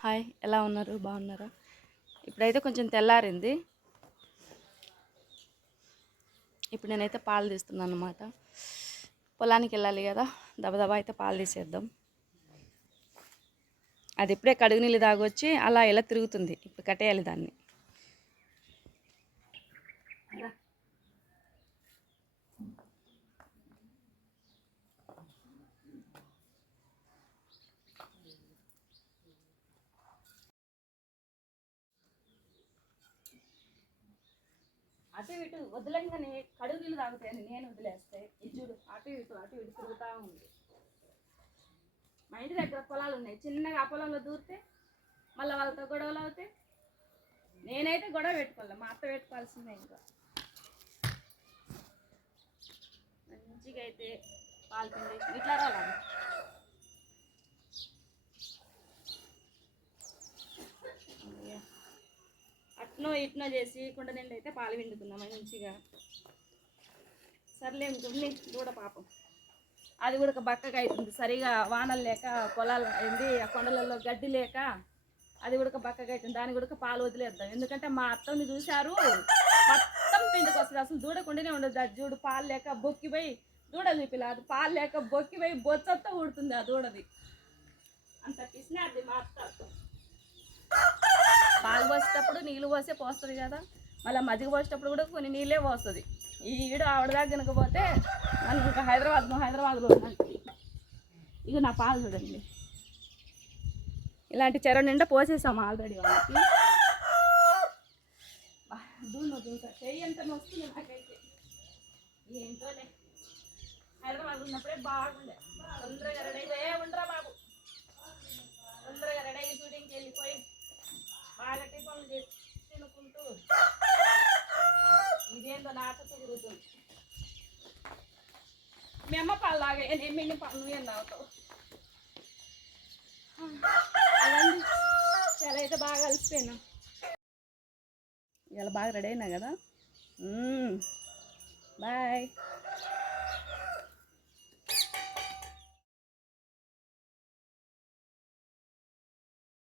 Hi ఎలా ఉన్నారు? బాగున్నారా? ఇప్పుడైతే కొంచెం తెల్లారింది. ఇప్పుడు నేనైతే పాలు తీస్తున్నాను అనమాట పొలానికి వెళ్ళాలి కదా దబదబా అయితే పాలు తీసేద్దాం. అది ఇప్పుడే కడుగు నీళ్ళు తాగొచ్చి అలా ఇలా తిరుగుతుంది? ఇప్పుడు కట్టేయాలి దాన్ని. అటు ఇటు వదలంగానే కడుగు నీళ్ళు తాగుతాయని నేను వదిలేస్తే ఇది అటు ఇటు అటు ఇటు తిరుగుతూ ఉంది. మా ఇంటి దగ్గర పొలాలు ఉన్నాయి. చిన్నగా ఆ పొలంలో దూరితే మళ్ళీ వాళ్ళతో గొడవలు అవుతాయి నేనైతే గొడవ పెట్టుకోలే మా అత్త పెట్టుకోవాల్సిందే ఇంకా. మంచిగా అయితే పాలు ఇట్లా రావాలి? అట్నో ఇట్నో చేసి కుండ నిండి అయితే పాలు పిండుకుందాం మంచిగా. సర్లే ఇంకొన్ని దూడ పాపం. అది కూడా ఒక బక్కగా అవుతుంది సరిగా వానలు లేక పొలాలు ఏంది ఆ కొండలలో గడ్డి లేక అది కూడా ఒక బక్కగా అవుతుంది దాని కూడా పాలు వదిలేద్దాం. ఎందుకంటే మా అత్తని చూశారు మొత్తం పిండికి వస్తుంది. అసలు దూడకుండానే ఉండదు అది చూడు పాలు లేక బొక్కిపోయి దూడ చూపిలా అది పాలు లేక బొక్కిపోయి బొచ్చతో ఊడుతుంది ఆ దూడది. అంత పిసినాది మా అత్త. పాలు పోసేటప్పుడు నీళ్ళు పోసే పోస్తుంది కదా. మళ్ళీ మజ్జిగ పోసేటప్పుడు కూడా కొన్ని నీళ్ళే పోస్తుంది. ఈ ఈడు ఆవిడ దాకా తినకపోతే మనకి ఇంకా హైదరాబాద్ హైదరాబాద్లో ఉన్నట్టు ఇక నా పాలు చూడండి. ఇలాంటి చెర నిండా పోసేసాము ఆల్రెడీ వాళ్ళకి. చెయ్యి ఎంత వస్తుంది నాకైతే. ఏంటోనే హైదరాబాద్ ఉన్నప్పుడే బాగుండే. తొందరగా రెడీ ఇదేందో తిరుగుతుంది. మీ అమ్మ పాలు లాగే నేను మిన్ని పాలు నువ్వేం తాగుతావు. చాలా అయితే బాగా కలిసిపోయినా. ఇలా బాగా రెడీ అయినా కదా? బాయ్.